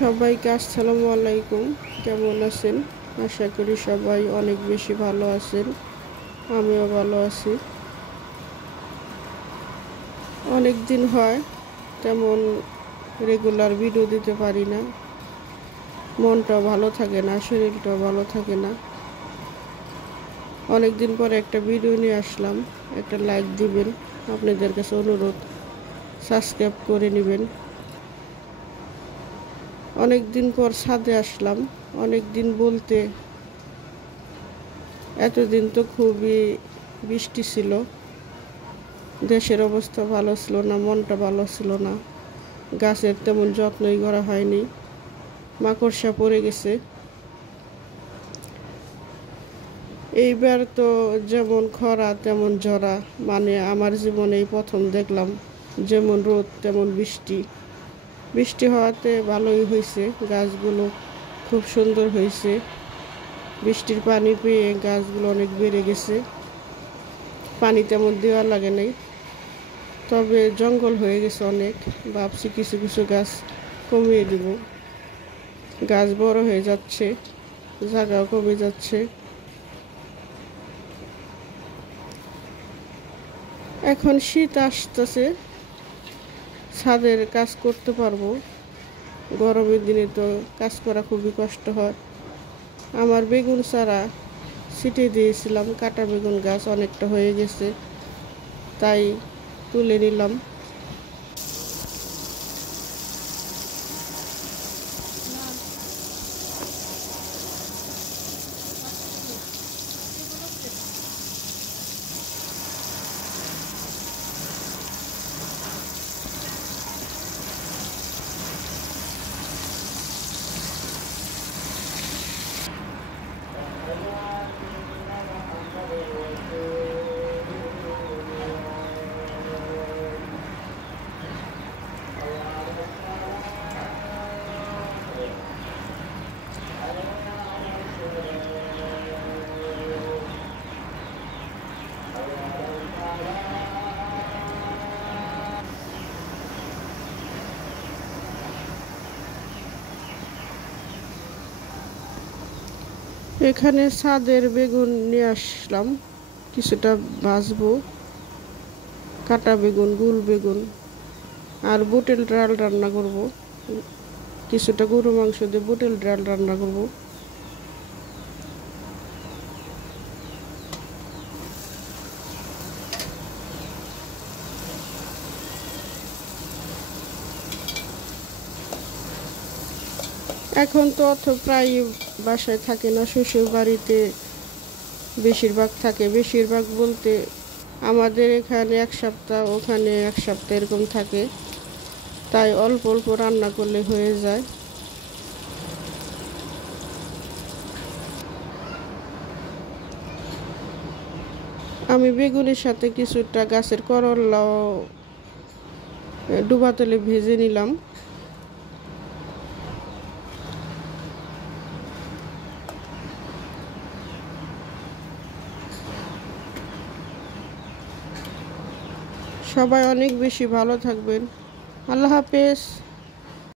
সবাইকে আসসালামু আলাইকুম। কেমন আছেন? আশা করি সবাই অনেক বেশি ভালো আছেন। আমিও ভালো আছি। অনেক দিন হয় তেমন রেগুলার ভিডিও দিতে পারি না। মনটাও ভালো থাকে না, শরীরটাও ভালো থাকে না। অনেক দিন পরে একটা ভিডিও নিয়ে আসলাম। একটা লাইক দিবেন, আপনাদের কাছে অনুরোধ। সাবস্ক্রাইব করে নেবেন। অনেক দিন পর ছাদে আসলাম। অনেক দিন বলতে এতদিন তো খুবই বৃষ্টি ছিল, দেশের অবস্থা ভালো ছিল না, মনটা ভালো ছিল না, গাছের তেমন যত্নই করা হয়নি, মাকড়সা পড়ে গেছে। এইবার তো যেমন খরা তেমন ঝরা, মানে আমার জীবনেই প্রথম দেখলাম যেমন রোদ তেমন বৃষ্টি। বৃষ্টি হওয়াতে ভালোই হয়েছে, গাছগুলো খুব সুন্দর হয়েছে। বৃষ্টির পানি পেয়ে গাছগুলো অনেক বেড়ে গেছে। পানি তেমন দেওয়া লাগে নাই, তবে জঙ্গল হয়ে গেছে অনেক। ভাবছি কিছু কিছু গাছ কমিয়ে দেব। গাছ বড় হয়ে যাচ্ছে, জায়গাও কমে যাচ্ছে। এখন শীত আসতেছে, ছাদের কাজ করতে পারবো। গরমের দিনে তো কাজ করা খুবই কষ্ট হয়। আমার বেগুন চারা ছিটিয়ে দিয়েছিলাম, কাটা বেগুন গাছ অনেকটা হয়ে গেছে, তাই তুলে নিলাম। এখানে ছাদের বেগুন নিয়ে আসলাম, কিছুটা ভাজবো। কাটা বেগুন, গুল বেগুন আর বুটের ডাল রান্না করব। কিছুটা গরু মাংস দিয়ে বুটের ডাল রান্না করব। এখন তো অত প্রায় বাসায় থাকে না, শ্বশুর বাড়িতে বেশিরভাগ থাকে। বেশিরভাগ বলতে আমাদের এখানে এক সপ্তাহ, ওখানে এক সপ্তাহ এরকম থাকে, তাই অল্প অল্প রান্না করলে হয়ে যায়। আমি বেগুনের সাথে কিছুটা গাছের করলাও ডুবা তেলে ভেজে নিলাম। সবাই অনেক বেশি ভালো থাকবেন। আল্লাহ হাফেজ।